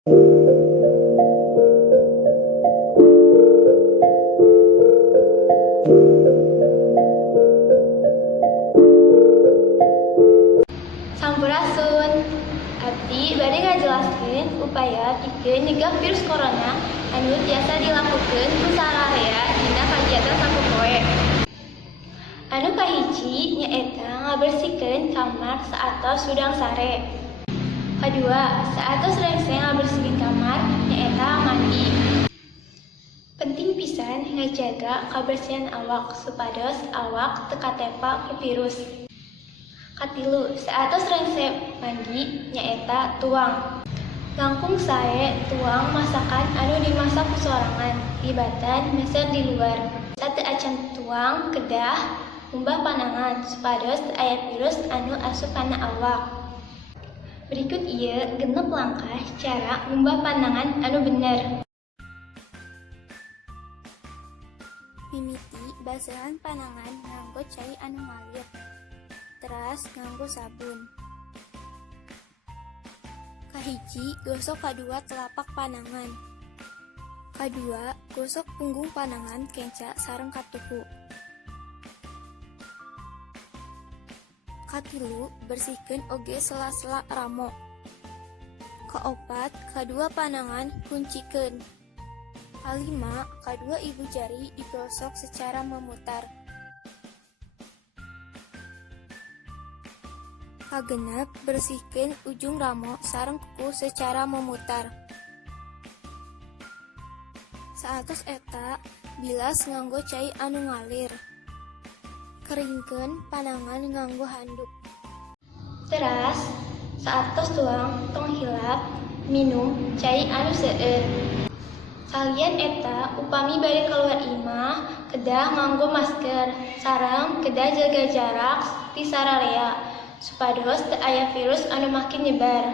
Sampurasun, abdi bade ngajelaskeun upaya pikeun nyegah virus corona anu tiasa dilakukeun ku sararea dina kagiatan sapopoe. Anu kahiji nyaeta ngabersihkeun kamar saatos sudang sare. Kadua, saatos rengse ngabersihkeun kamar nyaeta mandi. Penting pisan ngajaga kabersihan awak supados awak teu katepa ku virus. Katilu, saatos rengse mandi nyaeta tuang. Langkung sae tuang masakan anu dimasak ku sorangan, libatan mesen di luar. Sateu acan tuang kedah ngumbah panangan supados teu aya virus anu asup kana awak. Berikut ieu 6 langkah cara ngumbah panangan anu bener. Mimiti basehan panangan nganggo cai anu ngalir. Teras nganggo sabun. Kahiji, gosok kadua telapak panangan. Kadua, gosok punggung panangan kenca sareng katuhu. Katilu, bersihkeun oge sela-sela ramo. Kaopat, kadua panangan kuncikeun. Kalima, kadua ibu jari digosok secara memutar. Kagenep, bersihkeun ujung ramo sareng kuku secara memutar. Saatos eta, bilas nganggo cai anu ngalir. Keringkeun panangan nganggo handuk. Teras, saatos tuang tong hilap minum cai anu seueur. Salian eta upami bade kaluar imah kedah nganggo masker sareng kedah jaga jarak di sararea supados teu aya virus anu makin nyebar.